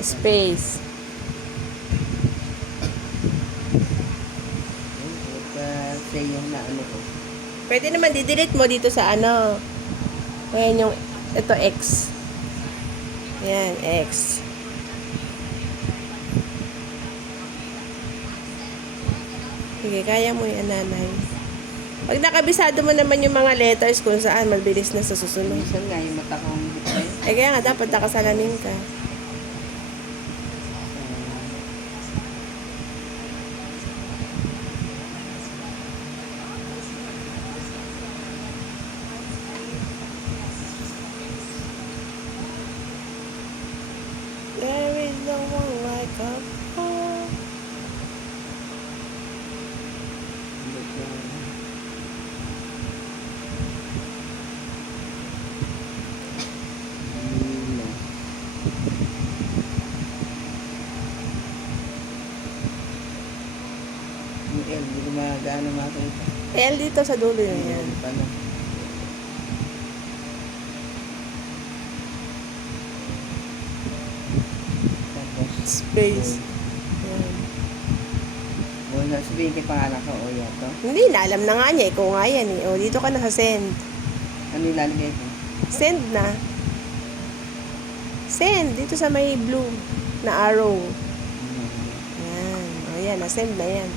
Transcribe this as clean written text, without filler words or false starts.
Space. Say yung na ano ko. Pwede naman di-delete mo dito sa ano. Ayan yung, ito X. Ayan, X. Sige, kaya mo yan, nanay. Pag nakabisado mo naman yung mga letters kung saan, mabilis na sa susunod. Minsan nga yung mata kong bukay. Eh, kaya nga, dapat nakasalamin ka. There is no one like a home. Yung L, hindi ko magano makita. L dito sa dulo yun yan. Paano? Tapos, Space. Yan. wala, sabihin kay pangalan ko, o yan to. Hindi na, alam na nga niya. Ikaw nga yan eh. O, dito ka na sa send. Ano ilalagay ko? Send na. Send. Dito sa may blue na arrow. Yan. O, yan. Na-send na yan.